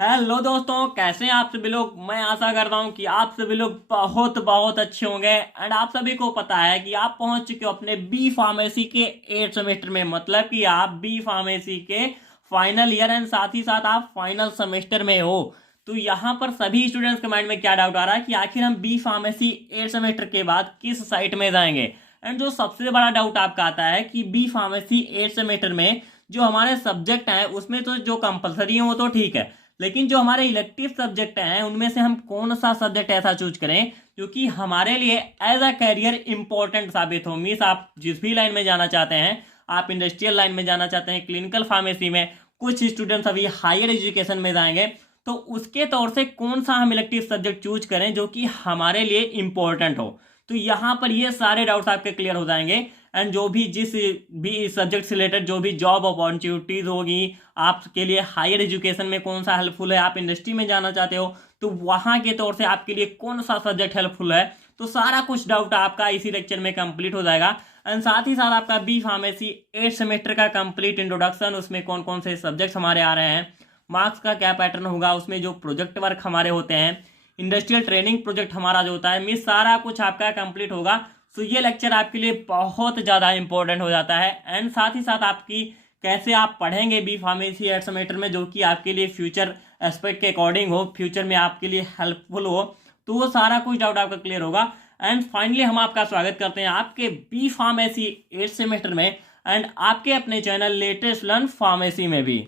Hello दोस्तों, कैसे हैं आप सभी लोग। मैं आशा करता हूं कि आप सभी लोग बहुत बहुत अच्छे होंगे। एंड आप सभी को पता है कि आप पहुंच चुके हो अपने बी फार्मेसी के 8 सेमेस्टर में, मतलब कि आप बी फार्मेसी के फाइनल ईयर एंड साथ ही साथ आप फाइनल सेमेस्टर में हो। तो यहाँ पर सभी स्टूडेंट्स के माइंड में क्या डाउट आ रहा है कि आखिर हम बी फार्मेसी 8 सेमेस्टर के बाद किस साइट में जाएंगे। एंड जो सबसे बड़ा डाउट आपका आता है कि बी फार्मेसी 8 सेमेस्टर में जो हमारे सब्जेक्ट हैं उसमें तो जो कंपलसरी है वो तो ठीक है, लेकिन जो हमारे इलेक्टिव सब्जेक्ट हैं उनमें से हम कौन सा सब्जेक्ट ऐसा चूज करें जो कि हमारे लिए एज अ कैरियर इंपॉर्टेंट साबित हो। मीन्स आप जिस भी लाइन में जाना चाहते हैं, आप इंडस्ट्रियल लाइन में जाना चाहते हैं, क्लिनिकल फार्मेसी में, कुछ स्टूडेंट्स अभी हायर एजुकेशन में जाएंगे, तो उसके तौर से कौन सा हम इलेक्टिव सब्जेक्ट चूज करें जो कि हमारे लिए इंपॉर्टेंट हो। तो यहाँ पर ये सारे डाउट्स आपके क्लियर हो जाएंगे। एंड जो भी जिस भी सब्जेक्ट से रिलेटेड जो भी जॉब अपॉर्चुनिटीज होगी आपके लिए, हायर एजुकेशन में कौन सा हेल्पफुल है, आप इंडस्ट्री में जाना चाहते हो तो वहां के तौर से आपके लिए कौन सा सब्जेक्ट हेल्पफुल है, तो सारा कुछ डाउट आपका इसी लेक्चर में कंप्लीट हो जाएगा। एंड साथ ही साथ आपका बी फार्मेसी 8 सेमेस्टर का कंप्लीट इंट्रोडक्शन, उसमें कौन कौन से सब्जेक्ट्स हमारे आ रहे हैं, मार्क्स का क्या पैटर्न होगा, उसमें जो प्रोजेक्ट वर्क हमारे होते हैं, इंडस्ट्रियल ट्रेनिंग प्रोजेक्ट हमारा जो होता है, मिस सारा कुछ आपका कंप्लीट होगा। तो ये लेक्चर आपके लिए बहुत ज़्यादा इंपॉर्टेंट हो जाता है। एंड साथ ही साथ आपकी कैसे आप पढ़ेंगे बी फार्मेसी 8 सेमेस्टर में जो कि आपके लिए फ्यूचर एस्पेक्ट के अकॉर्डिंग हो, फ्यूचर में आपके लिए हेल्पफुल हो, तो वो सारा कुछ डाउट आपका क्लियर होगा। एंड फाइनली हम आपका स्वागत करते हैं आपके बी फार्मेसी 8 सेमेस्टर में एंड आपके अपने चैनल लेटेस्ट लर्न फार्मेसी में भी।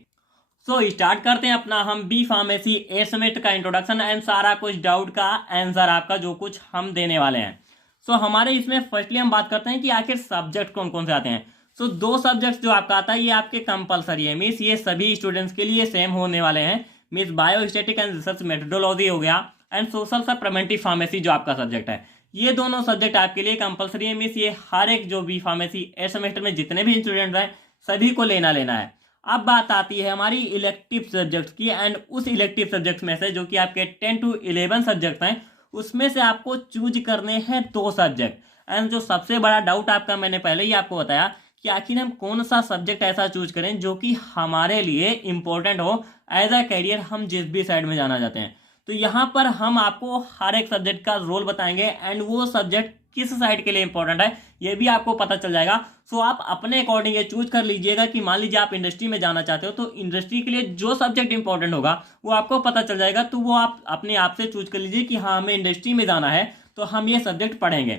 सो स्टार्ट करते हैं अपना हम बी फार्मेसी 8 सेमेस्टर का इंट्रोडक्शन एंड सारा कुछ डाउट का आंसर आपका जो कुछ हम देने वाले हैं। सो हमारे इसमें फर्स्टली हम बात करते हैं कि आखिर सब्जेक्ट कौन कौन से आते हैं। सो दो सब्जेक्ट्स जो आपका आता है ये आपके कंपलसरी है, मीन्स ये सभी स्टूडेंट्स के लिए सेम होने वाले हैं। Means biostatic and research methodology हो गया एंड सोशल सप्लीमेंट्री फार्मेसी जो आपका सब्जेक्ट है, ये दोनों सब्जेक्ट आपके लिए कंपलसरी है। मीन्स ये हर एक जो बी फार्मेसी 8 सेमेस्टर में जितने भी स्टूडेंट्स हैं सभी को लेना है। अब बात आती है हमारी इलेक्टिव सब्जेक्ट्स की। एंड उस इलेक्टिव सब्जेक्ट्स में से जो कि आपके 10 to 11 सब्जेक्ट हैं उसमें से आपको चूज करने हैं दो सब्जेक्ट। एंड जो सबसे बड़ा डाउट आपका, मैंने पहले ही आपको बताया कि आखिर हम कौन सा सब्जेक्ट ऐसा चूज करें जो कि हमारे लिए इंपॉर्टेंट हो एज अ कैरियर, हम जिस भी साइड में जाना चाहते हैं। तो यहाँ पर हम आपको हर एक सब्जेक्ट का रोल बताएंगे एंड वो सब्जेक्ट किस साइड के लिए इंपॉर्टेंट है ये भी आपको पता चल जाएगा। सो आप अपने अकॉर्डिंग ये चूज कर लीजिएगा कि मान लीजिए आप इंडस्ट्री में जाना चाहते हो तो इंडस्ट्री के लिए जो सब्जेक्ट इंपॉर्टेंट होगा वो आपको पता चल जाएगा, तो वो आप अपने आप से चूज कर लीजिए कि हाँ हमें इंडस्ट्री में जाना है तो हम ये सब्जेक्ट पढ़ेंगे।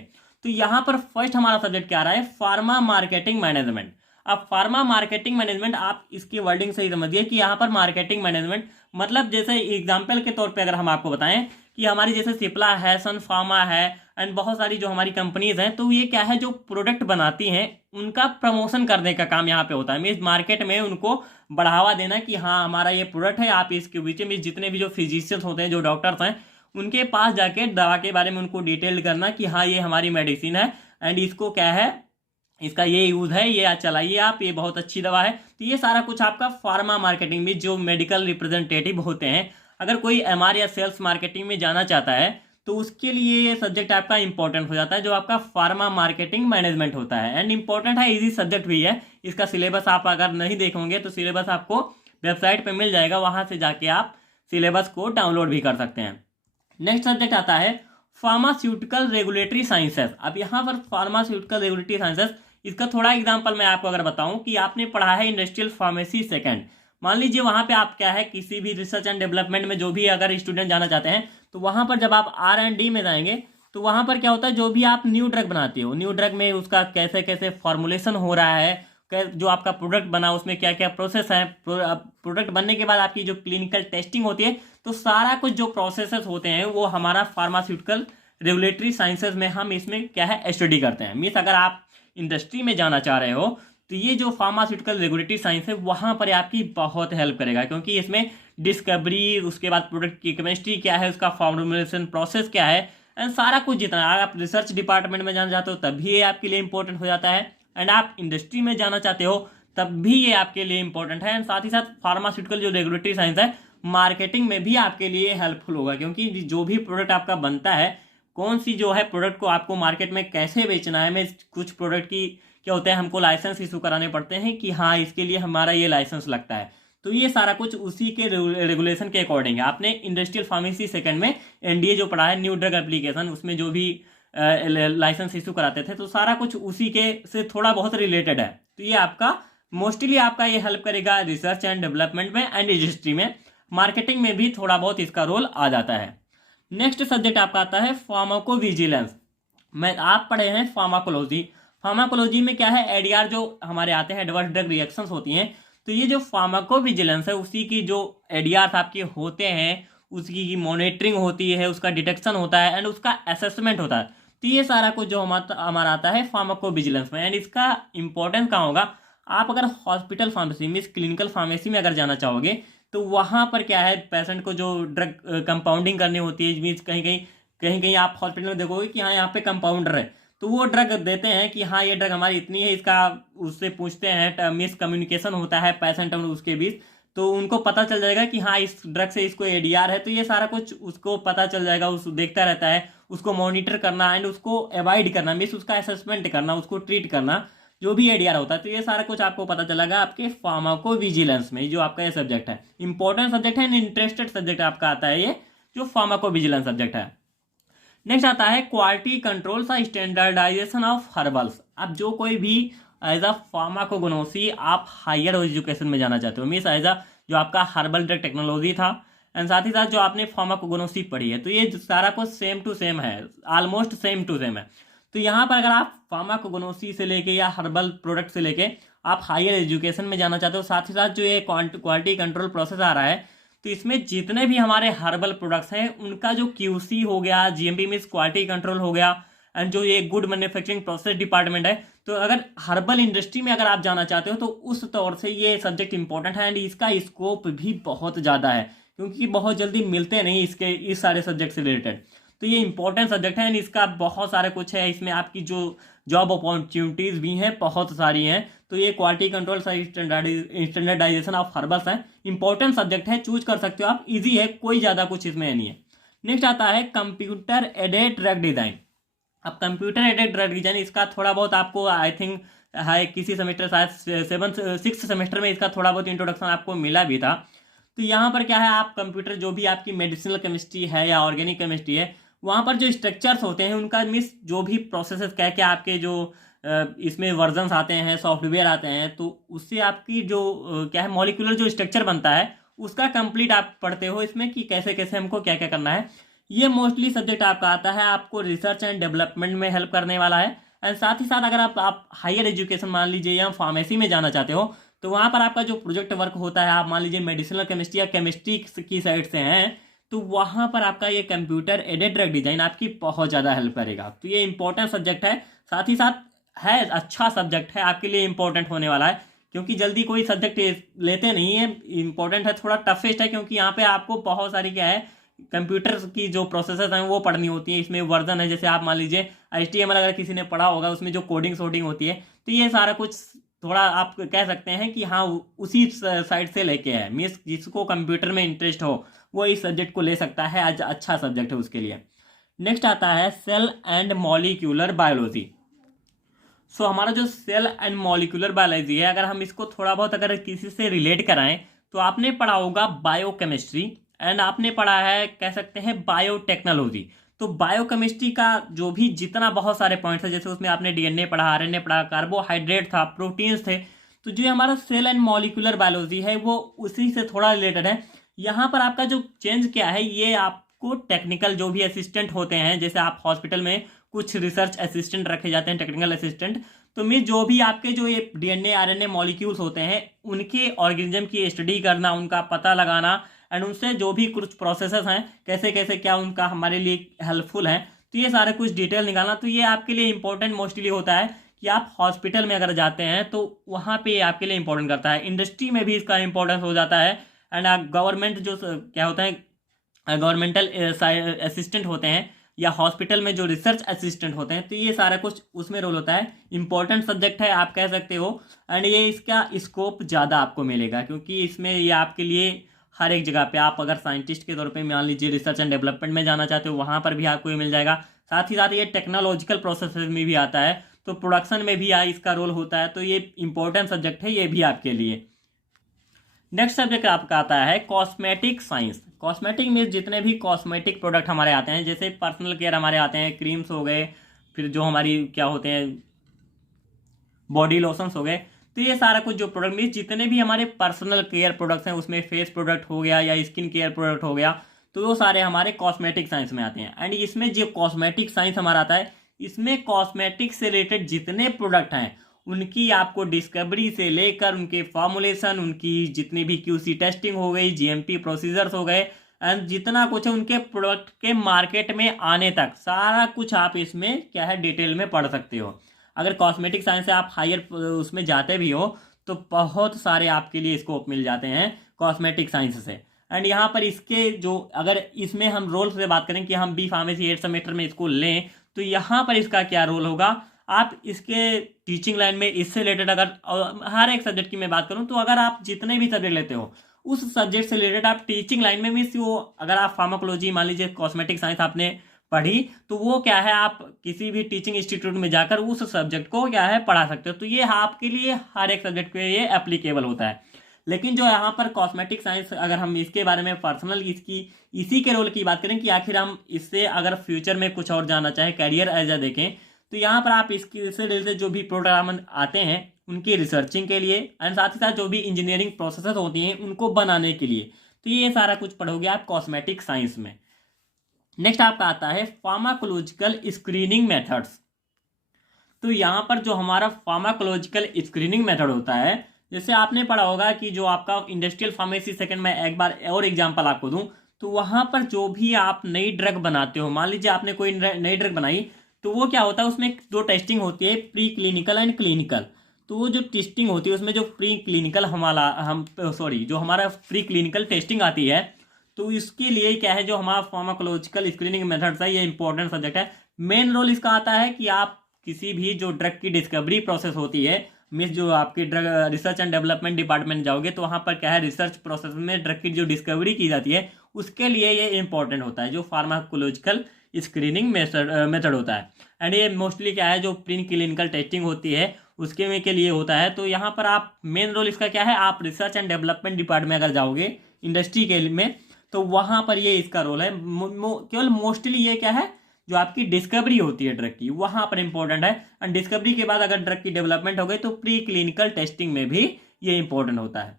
तो यहाँ पर फर्स्ट हमारा सब्जेक्ट क्या आ रहा है, फार्मा मार्केटिंग मैनेजमेंट। अब फार्मा मार्केटिंग मैनेजमेंट आप इसकी वर्डिंग से ही समझिए कि यहाँ पर मार्केटिंग मैनेजमेंट मतलब जैसे एग्जाम्पल के तौर पे अगर हम आपको बताएं कि हमारी जैसे सिप्ला है, सन फार्मा है एंड बहुत सारी जो हमारी कंपनीज हैं, तो ये क्या है जो प्रोडक्ट बनाती हैं उनका प्रमोशन करने का काम यहाँ पे होता है। मीन्स मार्केट में उनको बढ़ावा देना कि हाँ हमारा ये प्रोडक्ट है, आप इसके बीच में जितने भी जो फिजिशियंस होते हैं, जो डॉक्टर्स हैं, उनके पास जाके दवा के बारे में उनको डिटेल करना कि हाँ ये हमारी मेडिसिन है एंड इसको क्या है, इसका ये यूज़ है, ये चलाइए आप, ये बहुत अच्छी दवा है। तो ये सारा कुछ आपका फार्मा मार्केटिंग में जो मेडिकल रिप्रेजेंटेटिव होते हैं, अगर कोई एमआर या सेल्स मार्केटिंग में जाना चाहता है तो उसके लिए ये सब्जेक्ट आपका इंपॉर्टेंट हो जाता है जो आपका फार्मा मार्केटिंग मैनेजमेंट होता है। एंड इंपॉर्टेंट है, इजी सब्जेक्ट भी है। इसका सिलेबस आप अगर नहीं देखोगे तो सिलेबस आपको वेबसाइट पे मिल जाएगा, वहां से जाके आप सिलेबस को डाउनलोड भी कर सकते हैं। नेक्स्ट सब्जेक्ट आता है फार्मास्यूटिकल रेगुलेटरी साइंसेस। अब यहाँ पर फार्मास्यूटिकल रेगुलेटरी साइंसेस, इसका थोड़ा एग्जाम्पल मैं आपको अगर बताऊं कि आपने पढ़ा है इंडस्ट्रियल फार्मेसी सेकेंड, मान लीजिए वहां पे आप क्या है किसी भी रिसर्च एंड डेवलपमेंट में जो भी अगर स्टूडेंट जाना चाहते हैं तो वहां पर जब आप R&D में जाएंगे तो वहां पर क्या होता है, जो भी आप न्यू ड्रग बनाते हो, न्यू ड्रग में उसका कैसे कैसे फॉर्मुलेशन हो रहा है, जो आपका प्रोडक्ट बना उसमें क्या क्या प्रोसेस है, प्रोडक्ट बनने के बाद आपकी जो क्लिनिकल टेस्टिंग होती है, तो सारा कुछ जो प्रोसेसेस होते हैं वो हमारा फार्मास्यूटिकल रेगुलेटरी साइंसेज में हम इसमें क्या है स्टडी करते हैं। मीन्स अगर आप इंडस्ट्री में जाना चाह रहे हो तो ये जो फार्मास्यूटिकल रेगुलेटरी साइंस है वहां पर आपकी बहुत हेल्प करेगा, क्योंकि इसमें डिस्कवरी, उसके बाद प्रोडक्ट की केमिस्ट्री क्या है, उसका फॉर्मुलेशन प्रोसेस क्या है एंड सारा कुछ जितना आप रिसर्च डिपार्टमेंट में जाना चाहते हो तब भी ये आपके लिए इंपॉर्टेंट हो जाता है एंड आप इंडस्ट्री में जाना चाहते हो तब भी ये आपके लिए इंपॉर्टेंट है। एंड साथ ही साथ फार्मास्यूटिकल जो रेगुलेटरी साइंस है मार्केटिंग में भी आपके लिए हेल्पफुल होगा, क्योंकि जो भी प्रोडक्ट आपका बनता है, कौन सी जो है प्रोडक्ट को आपको मार्केट में कैसे बेचना है, मैं कुछ प्रोडक्ट की क्या होता है हमको लाइसेंस इशू कराने पड़ते हैं कि हाँ इसके लिए हमारा ये लाइसेंस लगता है, तो ये सारा कुछ उसी के रेगुलेशन के अकॉर्डिंग है। आपने इंडस्ट्रियल फार्मेसी सेकंड में एनडीए जो पढ़ा है, न्यू ड्रग एप्लीकेशन, उसमें जो भी लाइसेंस इशू कराते थे, तो सारा कुछ उसी के से थोड़ा बहुत रिलेटेड है। तो ये आपका मोस्टली आपका ये हेल्प करेगा रिसर्च एंड डेवलपमेंट में एंड रजिस्ट्री में। मार्केटिंग में भी थोड़ा बहुत इसका रोल आ जाता है। नेक्स्ट सब्जेक्ट आपका आता है फार्माको विजिलेंस। मैं आप पढ़े हैं फार्माकोलॉजी। फार्माकोलॉजी में क्या है, एडीआर जो हमारे आते हैं, एडवर्स ड्रग रिएक्शंस होती हैं। तो ये जो फार्माको विजिलेंस है, उसी की जो एडीआर आपके होते हैं, उसकी मॉनिटरिंग होती है, उसका डिटेक्शन होता है एंड उसका असेसमेंट होता है। तो ये सारा कुछ जो हमारा आता है फार्माको विजिलेंस में। एंड इसका इंपॉर्टेंस कहाँ होगा, आप अगर hospital pharmacy means clinical pharmacy में अगर जाना चाहोगे, तो वहाँ पर क्या है, पेशेंट को जो ड्रग कंपाउंडिंग करनी होती है, मीन्स कहीं आप हॉस्पिटल में देखोगे कि हाँ यहाँ पे कंपाउंडर है, तो वो ड्रग देते हैं कि हाँ ये ड्रग हमारी इतनी है, इसका उससे पूछते हैं, मिस कम्युनिकेशन होता है पेशेंट और उसके बीच, तो उनको पता चल जाएगा कि हाँ इस ड्रग से इसको एडीआर है। तो ये सारा कुछ उसको पता चल जाएगा, उस देखता रहता है, उसको मॉनिटर करना एंड उसको अवॉइड करना, मीन्स उसका असेसमेंट करना, उसको ट्रीट करना, जो भी एडीआर होता है। तो ये सारा कुछ आपको पता चलेगा आपके फार्माको विजिलेंस में, जो आपका ये सब्जेक्ट है, इंपॉर्टेंट सब्जेक्ट है, इंटरेस्टेड सब्जेक्ट आपका आता है ये जो फार्माको विजिलेंस सब्जेक्ट है। नेक्स्ट आता है क्वालिटी कंट्रोल सा स्टैंडर्डाइजेशन ऑफ हर्बल्स। अब जो कोई भी एज अ फार्माकोगनोसी आप हायर एजुकेशन में जाना चाहते हो, मीन्स एज अ जो आपका हर्बल ड्रग टेक्नोलॉजी था एंड साथ ही साथ जो आपने फार्माकोगनोसी पढ़ी है, तो ये सारा कुछ सेम टू सेम है, ऑलमोस्ट सेम टू सेम है। तो यहाँ पर अगर आप फार्माकोगनोसी से लेके या हर्बल प्रोडक्ट से लेके आप हायर एजुकेशन में जाना चाहते हो, साथ ही साथ जो ये क्वालिटी कंट्रोल प्रोसेस आ रहा है, तो इसमें जितने भी हमारे हर्बल प्रोडक्ट्स हैं उनका जो क्यूसी हो गया, जीएमपी मीन्स क्वालिटी कंट्रोल हो गया, एंड जो ये गुड मैन्युफैक्चरिंग प्रोसेस डिपार्टमेंट है, तो अगर हर्बल इंडस्ट्री में अगर आप जाना चाहते हो तो उस तौर से ये सब्जेक्ट इंपॉर्टेंट है एंड इसका स्कोप भी बहुत ज़्यादा है, क्योंकि बहुत जल्दी मिलते नहीं इसके इस सारे सब्जेक्ट से रिलेटेड। तो ये इंपॉर्टेंट सब्जेक्ट है एंड इसका बहुत सारे कुछ है, इसमें आपकी जो जॉब अपॉर्चुनिटीज़ भी हैं बहुत सारी हैं। तो ये quality control standardization of herbals है, इंपॉर्टेंट सब्जेक्ट है, चूज कर सकते हो आप, इजी है, कोई ज़्यादा कुछ इसमें नहीं है। नेक्स्ट आता है कंप्यूटर एडेड ड्रग डिज़ाइन। अब कंप्यूटर एडेड ड्रग डिज़ाइन, इसका थोड़ा बहुत आपको आई थिंक है किसी सेमेस्टर, शायद 6th सेमेस्टर में इसका थोड़ा बहुत इंट्रोडक्शन आपको मिला भी था। तो यहाँ पर क्या है, आप कंप्यूटर जो भी आपकी मेडिसिनल केमिस्ट्री है या ऑर्गेनिक केमिस्ट्री है, वहाँ पर जो स्ट्रक्चर्स होते हैं उनका मिस जो भी प्रोसेसेस कह के आपके जो इसमें वर्जन्स आते हैं, सॉफ्टवेयर आते हैं, तो उससे आपकी जो क्या है मॉलिक्यूलर जो स्ट्रक्चर बनता है उसका कंप्लीट आप पढ़ते हो इसमें कि कैसे कैसे हमको क्या क्या करना है। ये मोस्टली सब्जेक्ट आपका आता है, आपको रिसर्च एंड डेवलपमेंट में हेल्प करने वाला है। एंड साथ ही साथ अगर आप हायर एजुकेशन मान लीजिए या फार्मेसी में जाना चाहते हो, तो वहाँ पर आपका जो प्रोजेक्ट वर्क होता है, आप मान लीजिए मेडिसिनल केमिस्ट्री या केमिस्ट्री की साइड से हैं, तो वहाँ पर आपका ये कंप्यूटर एडेड ड्रग डिजाइन आपकी बहुत ज़्यादा हेल्प करेगा। तो ये इंपॉर्टेंट सब्जेक्ट है, साथ ही साथ है अच्छा सब्जेक्ट है, आपके लिए इंपॉर्टेंट होने वाला है, क्योंकि जल्दी कोई सब्जेक्ट लेते नहीं है, इंपॉर्टेंट है, थोड़ा टफेस्ट है, क्योंकि यहाँ पे आपको बहुत सारी क्या है कंप्यूटर की जो प्रोसेसेस हैं वो पढ़नी होती है। इसमें वर्जन है, जैसे आप मान लीजिए HTML अगर किसी ने पढ़ा होगा, उसमें जो कोडिंग शोडिंग होती है, तो ये सारा कुछ थोड़ा आप कह सकते हैं कि हाँ उसी साइड से लेके है, मीन्स जिसको कंप्यूटर में इंटरेस्ट हो वो इस सब्जेक्ट को ले सकता है, आज अच्छा सब्जेक्ट है उसके लिए। नेक्स्ट आता है सेल एंड मॉलिक्यूलर बायोलॉजी। सो हमारा जो सेल एंड मॉलिक्यूलर बायोलॉजी है, अगर हम इसको थोड़ा बहुत अगर किसी से रिलेट कराएं, तो आपने पढ़ा होगा बायोकेमिस्ट्री एंड आपने पढ़ा है कह सकते हैं बायोटेक्नोलॉजी। तो बायोकेमिस्ट्री का जो भी जितना बहुत सारे पॉइंट्स है, जैसे उसमें आपने डीएनए पढ़ा, आरएनए पढ़ा, कार्बोहाइड्रेट था, प्रोटीन्स थे, तो जो हमारा सेल एंड मॉलिक्यूलर बायोलॉजी है वो उसी से थोड़ा रिलेटेड है। यहाँ पर आपका जो चेंज क्या है, ये आपको टेक्निकल जो भी असिस्टेंट होते हैं, जैसे आप हॉस्पिटल में कुछ रिसर्च असिस्टेंट रखे जाते हैं, टेक्निकल असिस्टेंट, तो मैं जो भी आपके जो ये डीएनए आरएनए मॉलिक्यूल्स होते हैं उनके ऑर्गेनिज्म की स्टडी करना, उनका पता लगाना एंड उनसे जो भी कुछ प्रोसेसेस हैं कैसे कैसे क्या उनका हमारे लिए हेल्पफुल है, तो ये सारे कुछ डिटेल निकालना, तो ये आपके लिए इंपॉर्टेंट मोस्टली होता है कि आप हॉस्पिटल में अगर जाते हैं तो वहाँ पे ये आपके लिए इंपॉर्टेंट करता है। इंडस्ट्री में भी इसका इंपॉर्टेंस हो जाता है एंड गवर्नमेंट जो क्या होता है गवर्नमेंटल असिस्टेंट होते हैं या हॉस्पिटल में जो रिसर्च असिस्टेंट होते हैं, तो ये सारा कुछ उसमें रोल होता है। इंपॉर्टेंट सब्जेक्ट है आप कह सकते हो एंड ये इसका स्कोप ज़्यादा आपको मिलेगा, क्योंकि इसमें ये आपके लिए हर एक जगह पे, आप अगर साइंटिस्ट के तौर पे मान लीजिए रिसर्च एंड डेवलपमेंट में जाना चाहते हो वहाँ पर भी आपको ये मिल जाएगा। साथ ही साथ ये टेक्नोलॉजिकल प्रोसेस में भी आता है, तो प्रोडक्शन में भी इसका रोल होता है, तो ये इंपॉर्टेंट सब्जेक्ट है ये भी आपके लिए। नेक्स्ट सब्जेक्ट आपका आता है कॉस्मेटिक साइंस। कॉस्मेटिक में जितने भी कॉस्मेटिक प्रोडक्ट हमारे आते हैं, जैसे पर्सनल केयर हमारे आते हैं, क्रीम्स हो गए, फिर जो हमारी क्या होते हैं बॉडी लोशंस हो गए, तो ये सारा कुछ जो प्रोडक्ट मीन जितने भी हमारे पर्सनल केयर प्रोडक्ट्स हैं, उसमें फेस प्रोडक्ट हो गया या स्किन केयर प्रोडक्ट हो गया, तो वो सारे हमारे कॉस्मेटिक साइंस में आते हैं। एंड इसमें जो कॉस्मेटिक साइंस हमारा आता है, इसमें कॉस्मेटिक से रिलेटेड जितने प्रोडक्ट हैं उनकी आपको डिस्कवरी से लेकर उनके फॉर्मुलेशन, उनकी जितनी भी क्यूसी टेस्टिंग हो गई, जीएमपी प्रोसीजर्स हो गए, एंड जितना कुछ है उनके प्रोडक्ट के मार्केट में आने तक सारा कुछ आप इसमें क्या है डिटेल में पढ़ सकते हो। अगर कॉस्मेटिक साइंस से आप हायर उसमें जाते भी हो तो बहुत सारे आपके लिए स्कोप मिल जाते हैं कॉस्मेटिक साइंस से। एंड यहाँ पर इसके जो अगर इसमें हम रोल से बात करें कि हम बी फार्मेसी 8 सेमेस्टर में इसको लें, तो यहाँ पर इसका क्या रोल होगा, आप इसके टीचिंग लाइन में इससे रिलेटेड अगर हर एक सब्जेक्ट की मैं बात करूँ, तो अगर आप जितने भी सब्जेक्ट लेते हो उस सब्जेक्ट से रिलेटेड आप टीचिंग लाइन में मीन्स वो अगर आप फार्माकोलॉजी मान लीजिए कॉस्मेटिक साइंस आपने पढ़ी, तो वो क्या है आप किसी भी टीचिंग इंस्टीट्यूट में जाकर उस सब्जेक्ट को क्या है पढ़ा सकते हो। तो ये आपके लिए हर एक सब्जेक्ट पे ये एप्लीकेबल होता है। लेकिन जो यहाँ पर कॉस्मेटिक साइंस अगर हम इसके बारे में पर्सनल इसकी इसी के रोल की बात करें कि आखिर हम इससे अगर फ्यूचर में कुछ और जानना चाहें, करियर एज ए देखें, तो यहाँ पर आप इससे रिलेटेड जो भी प्रोग्राम आते हैं उनकी रिसर्चिंग के लिए एंड साथ ही साथ जो भी इंजीनियरिंग प्रोसेसेस होती हैं उनको बनाने के लिए, तो ये सारा कुछ पढ़ोगे आप कॉस्मेटिक साइंस में। नेक्स्ट आपका आता है फार्माकोलॉजिकल स्क्रीनिंग मेथड्स। तो यहाँ पर जो हमारा फार्माकोलॉजिकल स्क्रीनिंग मेथड होता है, जैसे आपने पढ़ा होगा कि जो आपका इंडस्ट्रियल फार्मेसी सेकंड में एक बार और एग्जांपल आपको दूं, तो वहाँ पर जो भी आप नई ड्रग बनाते हो, मान लीजिए आपने कोई नई ड्रग बनाई, तो वो क्या होता है उसमें दो टेस्टिंग होती है, प्री क्लिनिकल एंड क्लिनिकल। तो वो जो टेस्टिंग होती है उसमें जो प्री क्लिनिकल जो हमारा प्री क्लिनिकल टेस्टिंग आती है, तो इसके लिए क्या है जो हमारा फार्माकोलॉजिकल स्क्रीनिंग मेथड्स है, ये इंपॉर्टेंट सब्जेक्ट है। मेन रोल इसका आता है कि आप किसी भी जो ड्रग की डिस्कवरी प्रोसेस होती है, मीन्स जो आपकी drug research and development department जाओगे तो वहाँ पर क्या है रिसर्च प्रोसेस में ड्रग की जो डिस्कवरी की जाती है उसके लिए ये इंपॉर्टेंट होता है जो फार्माकोलॉजिकल स्क्रीनिंग मेथड होता है। एंड ये मोस्टली क्या है जो प्री क्लिनिकल टेस्टिंग होती है उसके में के लिए होता है। तो यहाँ पर आप मेन रोल इसका क्या है, आप रिसर्च एंड डेवलपमेंट डिपार्टमेंट अगर जाओगे इंडस्ट्री के में, तो वहाँ पर ये इसका रोल है। केवल मोस्टली ये क्या है जो आपकी डिस्कवरी होती है ड्रग की वहाँ पर इंपॉर्टेंट है। एंड डिस्कवरी के बाद अगर ड्रग की डेवलपमेंट हो गई तो प्री क्लिनिकल टेस्टिंग में भी ये इंपॉर्टेंट होता है।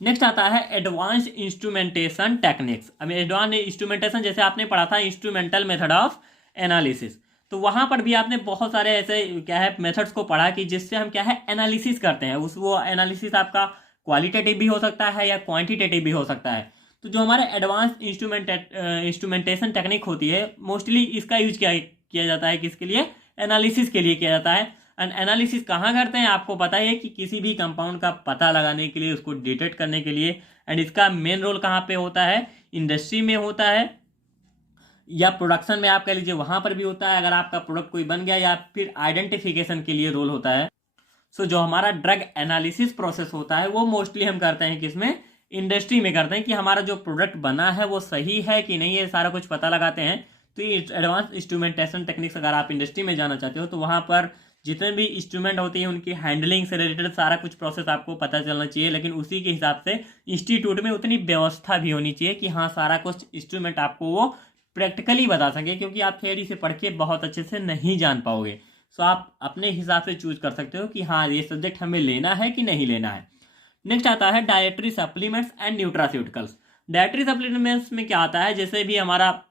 नेक्स्ट आता है एडवांस इंस्ट्रूमेंटेशन टेक्निक्स। अब एडवांस इंस्ट्रूमेंटेशन जैसे आपने पढ़ा था इंस्ट्रूमेंटल मेथड ऑफ एनालिसिस, तो वहाँ पर भी आपने बहुत सारे ऐसे क्या है मेथड्स को पढ़ा कि जिससे हम क्या है एनालिसिस करते हैं। वो एनालिसिस आपका क्वालिटेटिव भी हो सकता है या क्वांटिटेटिव भी हो सकता है। तो जो हमारे एडवांस इंस्ट्रूमेंटेशन टेक्निक होती है मोस्टली इसका यूज किया जाता है किसके लिए, एनालिसिस के लिए किया जाता है। एंड एनालिसिस कहाँ करते हैं आपको पता है कि किसी भी कंपाउंड का पता लगाने के लिए, उसको डिटेक्ट करने के लिए। एंड इसका मेन रोल कहाँ पे होता है, इंडस्ट्री में होता है या प्रोडक्शन में आप कह लीजिए वहाँ पर भी होता है अगर आपका प्रोडक्ट कोई बन गया, या फिर आइडेंटिफिकेशन के लिए रोल होता है। सो जो हमारा ड्रग एनालिसिस प्रोसेस होता है वो मोस्टली हम करते हैं किसमें, इंडस्ट्री में करते हैं कि हमारा जो प्रोडक्ट बना है वो सही है कि नहीं, ये सारा कुछ पता लगाते हैं। तो ये एडवांस इंस्ट्रूमेंटेशन टेक्निक्स अगर आप इंडस्ट्री में जाना चाहते हो तो वहाँ पर जितने भी इंस्ट्रूमेंट होती है उनकी हैंडलिंग से रिलेटेड सारा कुछ प्रोसेस आपको पता चलना चाहिए। लेकिन उसी के हिसाब से इंस्टीट्यूट में उतनी व्यवस्था भी होनी चाहिए कि हाँ सारा कुछ इंस्ट्रूमेंट आपको वो प्रैक्टिकली बता सके, क्योंकि आप थियरी से पढ़ के बहुत अच्छे से नहीं जान पाओगे। सो आप अपने हिसाब से चूज कर सकते हो कि हाँ ये सब्जेक्ट हमें लेना है कि नहीं लेना है। नेक्स्ट आता है dietary supplements and nutraceuticals. Dietary supplements में क्या आता है, जैसे भी हमारा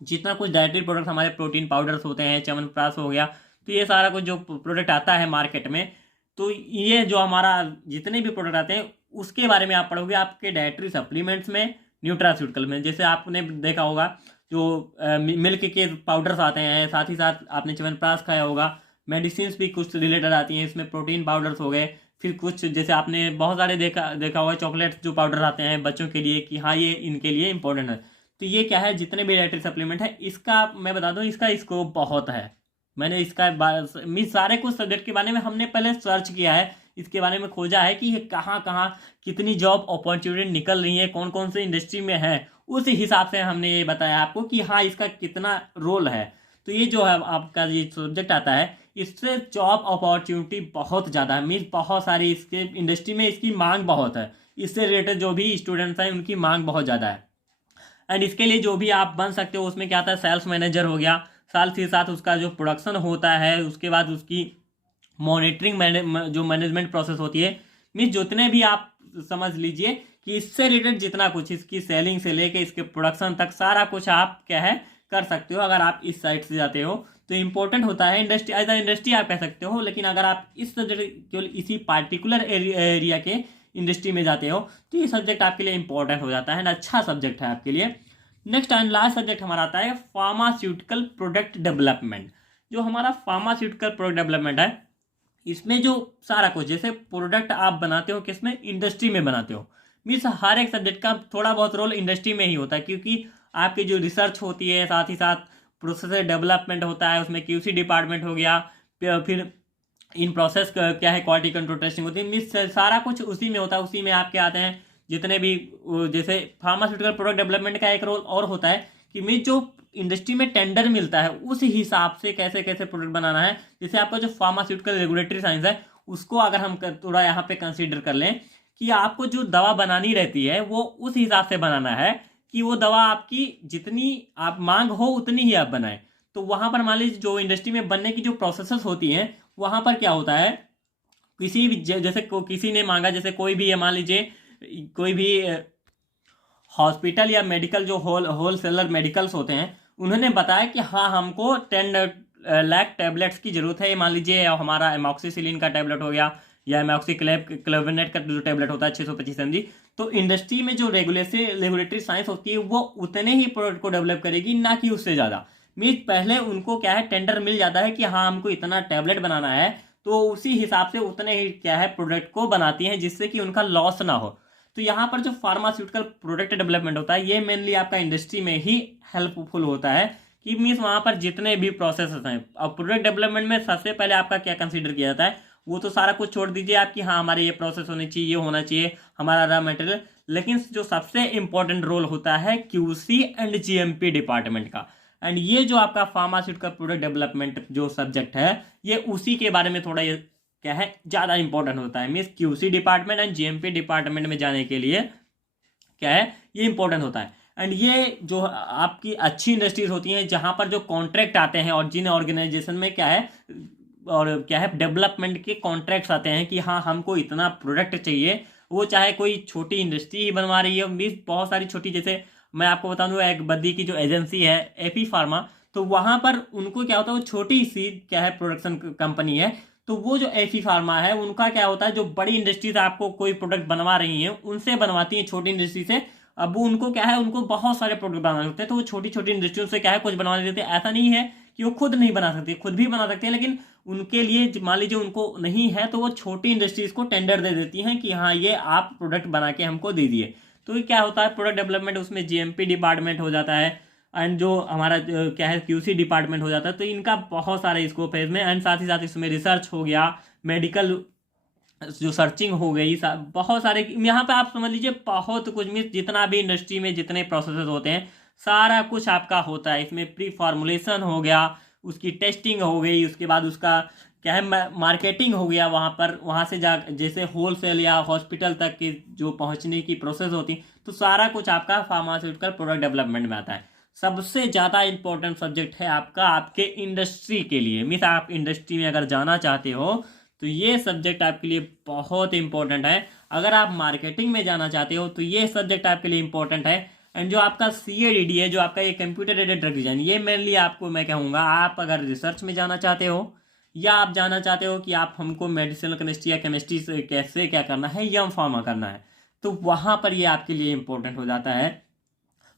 जितना कुछ डाइटरी प्रोडक्ट हमारे प्रोटीन पाउडर्स होते हैं, च्यवनप्राश हो गया, तो ये सारा कुछ जो प्रोडक्ट आता है मार्केट में, तो ये जो हमारा जितने भी प्रोडक्ट आते हैं उसके बारे में आप पढ़ोगे आपके डाइटरी सप्लीमेंट्स में, न्यूट्रास्यूटिकल में। जैसे आपने देखा होगा जो मिल्क के पाउडर्स आते हैं, साथ ही साथ आपने च्यवनप्राश खाया होगा, मेडिसिन भी कुछ रिलेटेड आती हैं इसमें, प्रोटीन पाउडर्स हो गए, फिर कुछ जैसे आपने बहुत सारे देखा होगा चॉकलेट्स जो पाउडर आते हैं बच्चों के लिए कि हाँ ये इनके लिए इंपॉर्टेंट है। तो ये क्या है जितने भी डाइटरी सप्लीमेंट है इसका मैं बता दूं इसका स्कोप बहुत है। मैंने इसका सारे कुछ सब्जेक्ट के बारे में हमने पहले सर्च किया है, इसके बारे में खोजा है कि कहाँ कहाँ कितनी जॉब अपॉर्चुनिटी निकल रही है, कौन कौन से इंडस्ट्री में है, उस हिसाब से हमने ये बताया आपको कि हाँ इसका कितना रोल है। तो ये जो है आपका ये सब्जेक्ट आता है इससे जॉब अपॉर्चुनिटी बहुत ज़्यादा है, मीन्स बहुत सारी इसके इंडस्ट्री में इसकी मांग बहुत है, इससे रिलेटेड जो भी स्टूडेंट्स हैं उनकी मांग बहुत ज़्यादा है। एंड इसके लिए जो भी आप बन सकते हो उसमें क्या आता है, सेल्स मैनेजर हो गया, साथ ही साथ उसका जो प्रोडक्शन होता है, उसके बाद उसकी मॉनिटरिंग जो मैनेजमेंट प्रोसेस होती है, मीन्स जितने भी आप समझ लीजिए कि इससे रिलेटेड जितना कुछ, इसकी सेलिंग से लेके इसके प्रोडक्शन तक सारा कुछ आप क्या है कर सकते हो अगर आप इस साइड से जाते हो। तो इंपॉर्टेंट होता है इंडस्ट्री, एज अ इंडस्ट्री आप कह सकते हो, लेकिन अगर आप इस सब्जेक्ट केवल इसी पार्टिकुलर एरिया के इंडस्ट्री में जाते हो तो ये सब्जेक्ट आपके लिए इंपॉर्टेंट हो जाता है, अच्छा सब्जेक्ट है आपके लिए। नेक्स्ट एंड लास्ट सब्जेक्ट हमारा आता है फार्मास्यूटिकल प्रोडक्ट डेवलपमेंट। जो हमारा फार्मास्यूटिकल प्रोडक्ट डेवलपमेंट है, इसमें जो सारा कुछ जैसे प्रोडक्ट आप बनाते हो किसमें, इंडस्ट्री में बनाते हो, मीन्स हर एक सब्जेक्ट का थोड़ा बहुत रोल इंडस्ट्री में ही होता है, क्योंकि आपकी जो रिसर्च होती है, साथ ही साथ प्रोसेस डेवलपमेंट होता है, उसमें क्यूसी डिपार्टमेंट हो गया, फिर इन प्रोसेस क्या है क्वालिटी कंट्रोल टेस्टिंग होती है, मीन्स सारा कुछ उसी में होता है, उसी में आपके आते हैं जितने भी जैसे फार्मास्यूटिकल प्रोडक्ट डेवलपमेंट का एक रोल और होता है कि मीन्स जो इंडस्ट्री में टेंडर मिलता है उस हिसाब से कैसे कैसे प्रोडक्ट बनाना है। जैसे आपका जो फार्मास्यूटिकल रेगुलेटरी साइंस है उसको अगर हम थोड़ा यहाँ पे कंसीडर कर लें कि आपको जो दवा बनानी रहती है वो उस हिसाब से बनाना है कि वो दवा आपकी जितनी आप मांग हो उतनी ही आप बनाएं। तो वहां पर मान लीजिए जो इंडस्ट्री में बनने की जो प्रोसेसेस होती हैं वहां पर क्या होता है, किसी भी जैसे किसी ने मांगा, जैसे कोई भी है मान लीजिए कोई भी हॉस्पिटल या मेडिकल जो होलसेलर मेडिकल्स होते हैं, उन्होंने बताया कि हाँ हमको 10 लाख टैबलेट्स की जरूरत है, मान लीजिए हमारा एमॉक्सिसिलिन का टैबलेट हो गया या एमॉक्सिक्लोविनेट का जो टैबलेट होता है 625 mg। तो इंडस्ट्री में जो रेगुलेटरी साइंस होती है वो उतने ही प्रोडक्ट को डेवलप करेगी, ना कि उससे ज़्यादा। मीन्स पहले उनको क्या है टेंडर मिल जाता है कि हाँ हमको इतना टैबलेट बनाना है, तो उसी हिसाब से उतने ही क्या है प्रोडक्ट को बनाती हैं जिससे कि उनका लॉस ना हो। तो यहाँ पर जो फार्मास्यूटिकल प्रोडक्ट डेवलपमेंट होता है ये मेनली आपका इंडस्ट्री में ही हेल्पफुल होता है कि मीन्स वहाँ पर जितने भी प्रोसेस हैं। अब प्रोडक्ट डेवलपमेंट में सबसे पहले आपका क्या कंसीडर किया जाता है, वो तो सारा कुछ छोड़ दीजिए आपकी, हाँ हमारे ये प्रोसेस होने चाहिए, ये होना चाहिए हमारा रॉ मटेरियल, लेकिन जो सबसे इंपॉर्टेंट रोल होता है क्यूसी एंड जीएमपी डिपार्टमेंट का। एंड ये जो आपका फार्मास्यूटिकल प्रोडक्ट डेवलपमेंट जो सब्जेक्ट है ये उसी के बारे में थोड़ा ये क्या है ज़्यादा इंपॉर्टेंट होता है। Means QC department and GMP department में जाने के लिए क्या है ये इंपॉर्टेंट होता है। एंड ये जो आपकी अच्छी इंडस्ट्रीज होती हैं जहाँ पर जो कॉन्ट्रैक्ट आते हैं और जिन ऑर्गेनाइजेशन में क्या है और क्या है डेवलपमेंट के कॉन्ट्रैक्ट्स आते हैं कि हाँ हमको इतना प्रोडक्ट चाहिए, वो चाहे कोई छोटी इंडस्ट्री ही बनवा रही है, मीन्स बहुत सारी छोटी, जैसे मैं आपको बता दूँ एक बद्दी की जो एजेंसी है एपी फार्मा, तो वहाँ पर उनको क्या होता है वो छोटी सी क्या है प्रोडक्शन कंपनी है, तो वो जो एपी फार्मा है उनका क्या होता है जो बड़ी इंडस्ट्रीज आपको कोई प्रोडक्ट बनवा रही हैं उनसे बनवाती हैं छोटी इंडस्ट्री से। अब वो उनको क्या है उनको बहुत सारे प्रोडक्ट बनाने होते हैं, तो वो छोटी छोटी इंडस्ट्रियों से क्या है कुछ बनवा देते हैं। ऐसा नहीं है कि वो खुद नहीं बना सकती, खुद भी बना सकते हैं, लेकिन उनके लिए मान लीजिए उनको नहीं है तो वो छोटी इंडस्ट्रीज को टेंडर दे देती हैं कि हाँ ये आप प्रोडक्ट बना के हमको दे दिए। तो ये क्या होता है प्रोडक्ट डेवलपमेंट उसमें जीएमपी डिपार्टमेंट हो जाता है एंड जो हमारा क्या है क्यूसी डिपार्टमेंट हो जाता है। तो इनका बहुत सारा स्कोप है इसमें, एंड साथ ही साथ इसमें रिसर्च हो गया, मेडिकल जो सर्चिंग हो गई, बहुत सारे यहाँ पे आप समझ लीजिए बहुत कुछ में जितना भी इंडस्ट्री में जितने प्रोसेसेस होते हैं सारा कुछ आपका होता है। इसमें प्री फॉर्मुलेशन हो गया, उसकी टेस्टिंग हो गई, उसके बाद उसका क्या है मार्केटिंग हो गया, वहाँ पर वहाँ से जा जैसे होलसेल या हॉस्पिटल तक की जो पहुँचने की प्रोसेस होती, तो सारा कुछ आपका फार्मास्यूटिकल प्रोडक्ट डेवलपमेंट में आता है। सबसे ज़्यादा इंपॉर्टेंट सब्जेक्ट है आपका आपके इंडस्ट्री के लिए, मीन्स आप इंडस्ट्री में अगर जाना चाहते हो तो ये सब्जेक्ट आपके लिए बहुत इंपॉर्टेंट है। अगर आप मार्केटिंग में जाना चाहते हो तो ये सब्जेक्ट आपके लिए इंपॉर्टेंट है। एंड जो आपका CADD है जो आपका ये कंप्यूटर एडेड ड्रग डिजाइन, ये मेनली आपको मैं कहूँगा आप अगर रिसर्च में जाना चाहते हो या आप जाना चाहते हो कि आप हमको मेडिसिनल केमिस्ट्री या केमिस्ट्री से कैसे क्या करना है या फार्मा करना है, तो वहाँ पर ये आपके लिए इंपॉर्टेंट हो जाता है।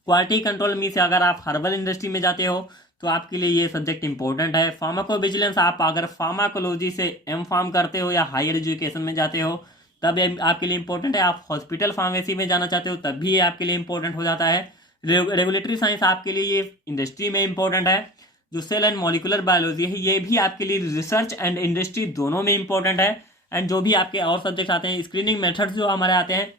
क्वालिटी कंट्रोल मीन्स अगर आप हर्बल इंडस्ट्री में जाते हो तो आपके लिए ये सब्जेक्ट इंपॉर्टेंट है। फार्माको विजिलेंस आप अगर फार्माकोलॉजी से M.Pharm करते हो या हायर एजुकेशन में जाते हो तब ये आपके लिए इंपॉर्टेंट है। आप हॉस्पिटल फार्मेसी में जाना चाहते हो तब भी ये आपके लिए इंपॉर्टेंट हो जाता है। रेगुलेटरी साइंस आपके लिए ये इंडस्ट्री में इंपॉर्टेंट है। जो सेल एंड मॉलिकुलर बायोलॉजी है ये भी आपके लिए रिसर्च एंड इंडस्ट्री दोनों में इंपॉर्टेंट है। एंड जो भी आपके और सब्जेक्ट आते हैं स्क्रीनिंग मेथड्स जो हमारे आते हैं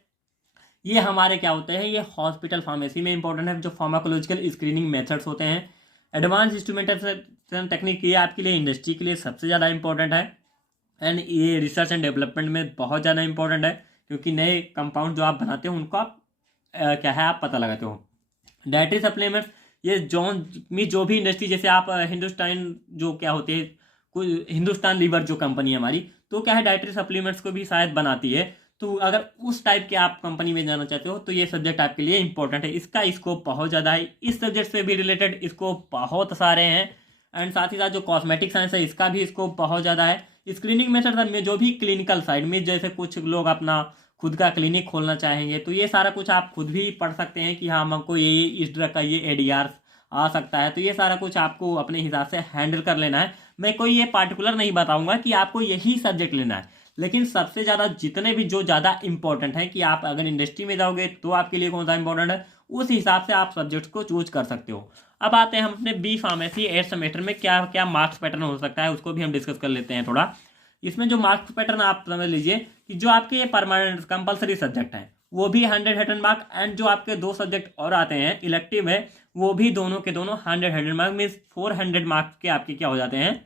ये हमारे क्या होते हैं, ये हॉस्पिटल फार्मेसी में इंपॉर्टेंट है। जो फार्माकोलॉजिकल स्क्रीनिंग मेथड्स होते हैं, एडवांस इंस्ट्रूमेंटेशन टेक्निक, ये आपके लिए इंडस्ट्री के लिए सबसे ज़्यादा इंपॉर्टेंट है। एंड ये रिसर्च एंड डेवलपमेंट में बहुत ज़्यादा इंपॉर्टेंट है क्योंकि नए कंपाउंड जो आप बनाते हो उनको आप क्या है आप पता लगाते हो। डाइटरी सप्लीमेंट्स, ये जो भी इंडस्ट्री, जैसे आप हिंदुस्तान जो क्या होते हैं, कोई हिंदुस्तान लीवर जो कंपनी है हमारी, तो क्या है डाइटरी सप्लीमेंट्स को भी शायद बनाती है। तो अगर उस टाइप के आप कंपनी में जाना चाहते हो तो ये सब्जेक्ट आपके लिए इंपॉर्टेंट है। इसका स्कोप बहुत ज़्यादा है, इस सब्जेक्ट से भी रिलेटेड स्कोप बहुत सारे हैं। एंड साथ ही साथ जो कॉस्मेटिक साइंस है इसका भी स्कोप बहुत ज़्यादा है। स्क्रीनिंग मेथड में जो भी क्लिनिकल साइड में, जैसे कुछ लोग अपना खुद का क्लिनिक खोलना चाहेंगे, तो ये सारा कुछ आप खुद भी पढ़ सकते हैं कि हाँ हमको ये इस ड्रग का ये एडीआर आ सकता है। तो ये सारा कुछ आपको अपने हिसाब से हैंडल कर लेना है। मैं कोई ये पार्टिकुलर नहीं बताऊंगा कि आपको यही सब्जेक्ट लेना है, लेकिन सबसे ज़्यादा जितने भी जो ज़्यादा इंपॉर्टेंट है कि आप अगर इंडस्ट्री में जाओगे तो आपके लिए कौन सा इंपॉर्टेंट है, उस हिसाब से आप सब्जेक्ट्स को चूज कर सकते हो। अब आते हैं हम अपने बी फार्मेसी 8th सेमेस्टर में क्या क्या मार्क्स पैटर्न हो सकता है, उसको भी हम डिस्कस कर लेते हैं थोड़ा। इसमें जो मार्क्स पैटर्न आप समझ लीजिए कि जो आपके परमानेंट कंपलसरी सब्जेक्ट हैं वो भी 100 मार्क, एंड जो आपके 2 सब्जेक्ट और आते हैं इलेक्टिव है वो भी दोनों के दोनों 100 मार्क, मीन्स 400 मार्क्स के आपके क्या हो जाते हैं,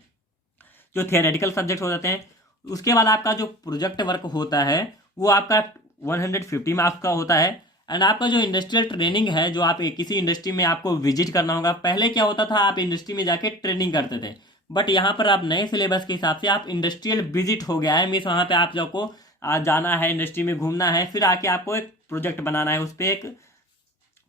जो थियोरेटिकल सब्जेक्ट हो जाते हैं। उसके बाद आपका जो प्रोजेक्ट वर्क होता है वो आपका 150 मार्क्स का होता है। एंड आपका जो इंडस्ट्रियल ट्रेनिंग है, जो आप किसी इंडस्ट्री में आपको विजिट करना होगा, पहले क्या होता था आप इंडस्ट्री में जाके ट्रेनिंग करते थे, बट यहाँ पर आप नए सिलेबस के हिसाब से आप इंडस्ट्रियल विजिट हो गया है। मीन्स वहाँ पे आप लोग को जाना है, इंडस्ट्री में घूमना है, फिर आके आपको एक प्रोजेक्ट बनाना है, उस पर एक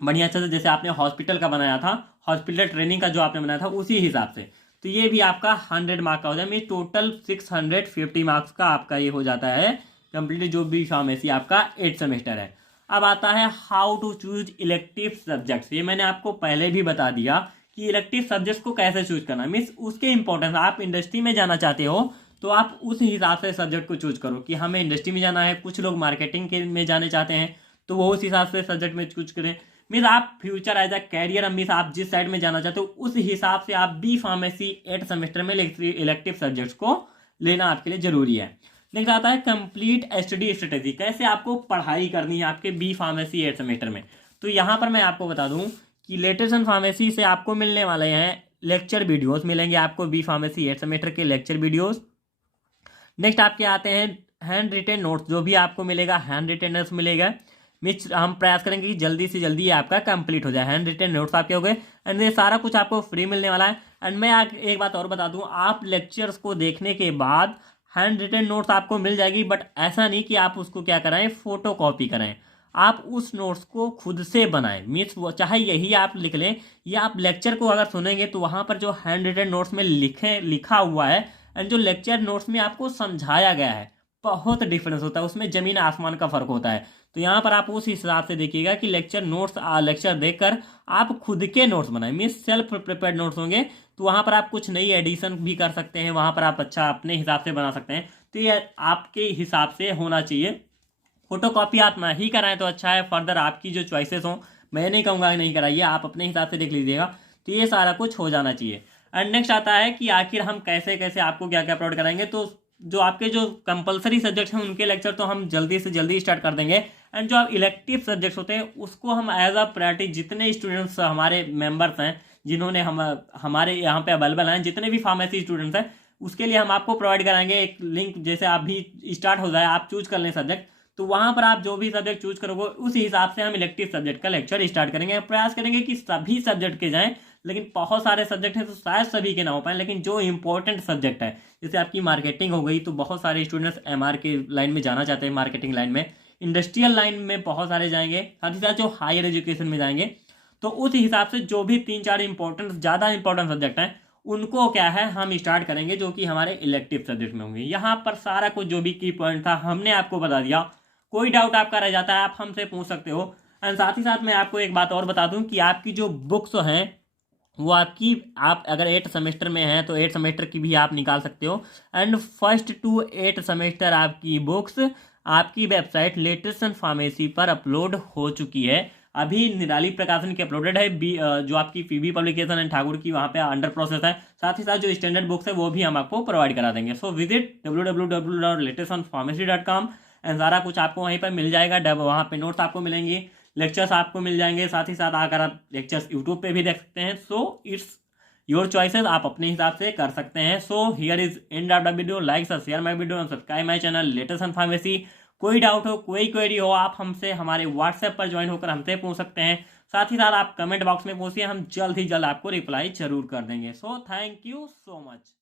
बढ़िया अच्छा से, जैसे आपने हॉस्पिटल का बनाया था, हॉस्पिटल ट्रेनिंग का जो आपने बनाया था उसी हिसाब से, तो ये भी आपका 100 मार्क का हो जाए। मीन टोटल 650 मार्क्स का आपका ये हो जाता है कंप्लीट जो बी फार्मेसी आपका 8th सेमेस्टर है। अब आता है how to choose elective subjects. ये मैंने आपको पहले भी बता दिया कि इलेक्टिव सब्जेक्ट्स को कैसे चूज करना, मीन्स उसके इंपॉर्टेंस। आप इंडस्ट्री में जाना चाहते हो तो आप उस हिसाब से सब्जेक्ट को चूज करो कि हमें इंडस्ट्री में जाना है। कुछ लोग मार्केटिंग के में जाने चाहते हैं तो वो उस हिसाब से सब्जेक्ट में चूज करें। मीन्स आप future as a career, means आप जिस साइड में जाना चाहते हो उस हिसाब से आप बी फार्मेसी 8th सेमेस्टर में इलेक्टिव सब्जेक्ट्स को लेना आपके लिए जरूरी है। नेक्स्ट आता है कंप्लीट स्टडी स्ट्रेटेजी, कैसे आपको पढ़ाई करनी है आपके बी फार्मेसी 8th सेमेस्टर में। तो यहाँ पर मैं आपको बता दूं कि लेटेस्ट एंड फार्मेसी से आपको मिलने वाले हैं लेक्चर वीडियोस, मिलेंगे आपको बी फार्मेसी 8th सेमेस्टर के लेक्चर वीडियोस। नेक्स्ट आपके आते हैं हैंड रिटेन नोट्स, जो भी आपको मिलेगा हैंड रिटेन नोट्स मिलेगा। मिच हम प्रयास करेंगे कि जल्दी से जल्दी ये आपका कंप्लीट हो जाए। हैंड रिटेन नोट्स आपके हो गए एंड ये सारा कुछ आपको फ्री मिलने वाला है। एंड मैं एक बात और बता दूं, आप लेक्चर्स को देखने के बाद हैंड रिटेन नोट्स आपको मिल जाएगी, बट ऐसा नहीं कि आप उसको क्या कराएं, फोटो कॉपी कराएं। आप उस नोट्स को खुद से बनाएं। मीन्स वो चाहे यही आप लिख लें या आप लेक्चर को अगर सुनेंगे तो वहाँ पर जो हैंड रिटेन नोट्स में लिखा हुआ है एंड जो लेक्चर नोट्स में आपको समझाया गया है, बहुत डिफरेंस होता है, उसमें जमीन आसमान का फर्क होता है। तो यहाँ पर आप उस हिसाब से देखिएगा कि लेक्चर देखकर आप खुद के नोट्स बनाएं। मीन्स सेल्फ प्रिपेयर्ड नोट्स होंगे, तो वहाँ पर आप कुछ नई एडिशन भी कर सकते हैं, वहाँ पर आप अच्छा अपने हिसाब से बना सकते हैं। तो ये आपके हिसाब से होना चाहिए। फोटो कॉपी आप ना ही कराएं तो अच्छा है, फर्दर आपकी जो चॉइसेस हों, मैं नहीं कहूँगा नहीं कराइए, आप अपने हिसाब से देख लीजिएगा। तो ये सारा कुछ हो जाना चाहिए। एंड नेक्स्ट आता है कि आखिर हम कैसे कैसे आपको क्या क्या अपलोड कराएंगे। तो जो आपके जो कंपलसरी सब्जेक्ट्स हैं उनके लेक्चर तो हम जल्दी से जल्दी स्टार्ट कर देंगे। एंड जो आप इलेक्टिव सब्जेक्ट्स होते हैं उसको हम एज अ प्रायोरिटी, जितने स्टूडेंट्स हमारे मेंबर्स हैं जिन्होंने हमारे यहाँ पे अवेलेबल हैं, जितने भी फार्मेसी स्टूडेंट्स हैं, उसके लिए हम आपको प्रोवाइड कराएंगे एक लिंक। जैसे आप भी स्टार्ट हो जाए, आप चूज कर लें सब्जेक्ट, तो वहाँ पर आप जो भी सब्जेक्ट चूज करोगे उस हिसाब से हम इलेक्टिव सब्जेक्ट का लेक्चर स्टार्ट करेंगे। प्रयास करेंगे कि सभी सब्जेक्ट के जाएं, लेकिन बहुत सारे सब्जेक्ट हैं तो शायद सभी के ना हो पाए, लेकिन जो इंपॉर्टेंट सब्जेक्ट है, जैसे आपकी मार्केटिंग हो गई, तो बहुत सारे स्टूडेंट्स एमआर के लाइन में जाना चाहते हैं, मार्केटिंग लाइन में, इंडस्ट्रियल लाइन में बहुत सारे जाएंगे, साथ ही साथ जो हायर एजुकेशन में जाएंगे। तो उस हिसाब से जो भी 3-4 ज़्यादा इंपॉर्टेंट सब्जेक्ट हैं उनको क्या है हम स्टार्ट करेंगे, जो कि हमारे इलेक्टिव सब्जेक्ट में होंगे। यहाँ पर सारा कुछ जो भी की पॉइंट था हमने आपको बता दिया। कोई डाउट आपका रह जाता है आप हमसे पूछ सकते हो। एंड साथ ही साथ मैं आपको एक बात और बता दूं कि आपकी जो बुक्स हैं वो आपकी, आप अगर 8th सेमेस्टर में हैं तो 8th सेमेस्टर की भी आप निकाल सकते हो। And 1st to 8th semester आपकी बुक्स आपकी वेबसाइट लेटेस्ट एंड फार्मेसी पर अपलोड हो चुकी है। अभी निराली प्रकाशन की अपलोडेड है, जो आपकी पीबी पब्लिकेशन एंड ठाकुर की वहाँ पे अंडर प्रोसेस है। साथ ही साथ जो स्टैंडर्ड बुक्स है वो भी हम आपको प्रोवाइड करा देंगे। सो विजिट www.latestandpharmacy.com एंड सारा कुछ आपको वहीं पर मिल जाएगा। वहाँ पे नोट्स आपको मिलेंगे, लेक्चर्स आपको मिल जाएंगे, साथ ही साथ आकर आप लेक्चर्स यूट्यूब पे भी देख सकते हैं। सो इट्स योर चॉइसेस, आप अपने हिसाब से कर सकते हैं। So here is end of the video. Like share my video and subscribe my channel latest and pharmacy. कोई डाउट हो, कोई क्वेरी हो, आप हमसे हमारे व्हाट्सएप पर ज्वाइन होकर हमसे पूछ सकते हैं। साथ ही साथ आप कमेंट बॉक्स में पूछिए, हम जल्द ही जल्द आपको रिप्लाई जरूर कर देंगे। So thank you so much.